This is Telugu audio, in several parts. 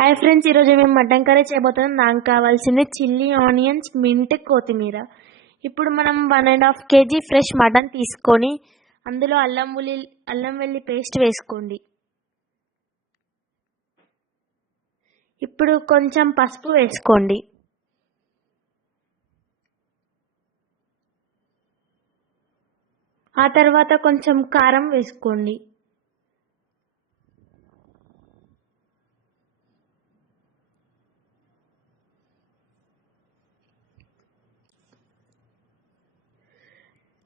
హాయ్ ఫ్రెండ్స్, ఈరోజు మేము మటన్ కర్రీ చేయబోతున్నాం. నాకు కావాల్సింది చిల్లీ, ఆనియన్స్, మింట్, కొత్తిమీర. ఇప్పుడు మనం 1.5 kg ఫ్రెష్ మటన్ తీసుకొని అందులో అల్లం వెల్లి పేస్ట్ వేసుకోండి. ఇప్పుడు కొంచెం పసుపు వేసుకోండి. ఆ తర్వాత కొంచెం కారం వేసుకోండి.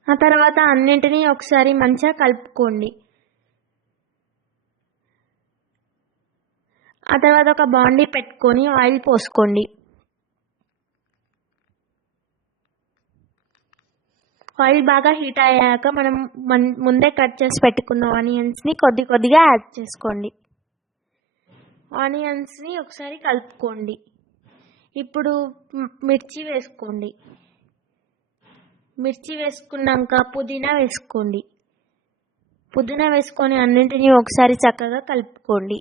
ఆ తర్వాత అన్నింటినీ ఒకసారి మంచిగా కలుపుకోండి. ఆ తర్వాత ఒక బాండీ పెట్టుకొని ఆయిల్ పోసుకోండి. ఆయిల్ బాగా హీట్ అయ్యాక మనం ముందే కట్ చేసి పెట్టుకున్న ఆనియన్స్ని కొద్దిగా యాడ్ చేసుకోండి. ఆనియన్స్ని ఒకసారి కలుపుకోండి. ఇప్పుడు మిర్చి వేసుకోండి. మిర్చి వేసుకున్నాక పుదీనా వేసుకోండి. పుదీనా వేసుకొని అన్నింటినీ ఒకసారి చక్కగా కలుపుకోండి.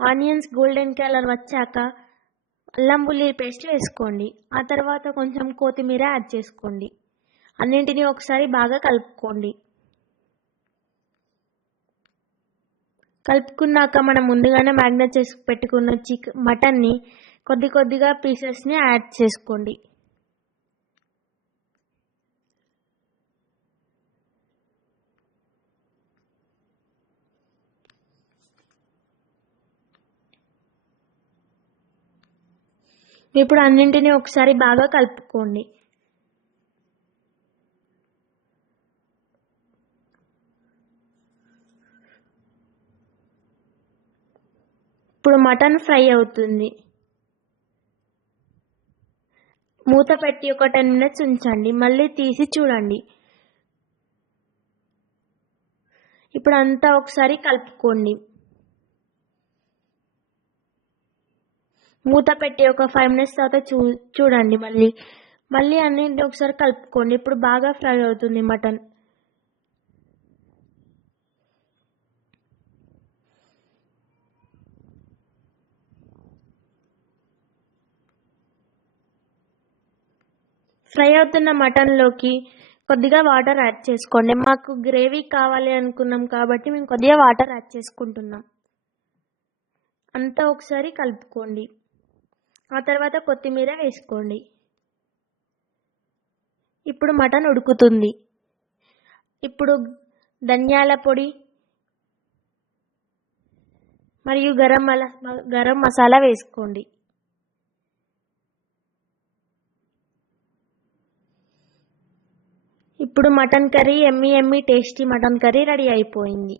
ఆనియన్స్ గోల్డెన్ కలర్ వచ్చాక అల్లం వెల్లుల్లి పేస్ట్ వేసుకోండి. ఆ తర్వాత కొంచెం కొత్తిమీర యాడ్ చేసుకోండి. అన్నింటినీ ఒకసారి బాగా కలుపుకోండి. కలుపుకున్నాక మనం ముందుగానే మ్యారినేట్ చేసి పెట్టుకున్న మటన్ని కొద్దిగా పీసెస్ని యాడ్ చేసుకోండి. ఇప్పుడు అన్నింటినీ ఒకసారి బాగా కలుపుకోండి. ఇప్పుడు మటన్ ఫ్రై అవుతుంది. మూత పెట్టి ఒక 10 minutes ఉంచండి. మళ్ళీ తీసి చూడండి. ఇప్పుడు అంతా ఒకసారి కలుపుకోండి. మూత పెట్టి ఒక 5 minutes తర్వాత చూడండి. మళ్ళీ అన్నింటినీ ఒకసారి కలుపుకోండి. ఇప్పుడు బాగా ఫ్రై అవుతుంది మటన్. ఫ్రై అవుతున్న మటన్లోకి కొద్దిగా వాటర్ యాడ్ చేసుకోండి. మాకు గ్రేవీ కావాలి అనుకున్నాం కాబట్టి మేము కొద్దిగా వాటర్ యాడ్ చేసుకుంటున్నాం. అంతా ఒకసారి కలుపుకోండి. ఆ తర్వాత కొత్తిమీర వేసుకోండి. ఇప్పుడు మటన్ ఉడుకుతుంది. ఇప్పుడు ధనియాల పొడి మరియు గరం మసాలా వేసుకోండి. ఇప్పుడు mutton curry Emmy tasty mutton curry ready అయిపోయింది.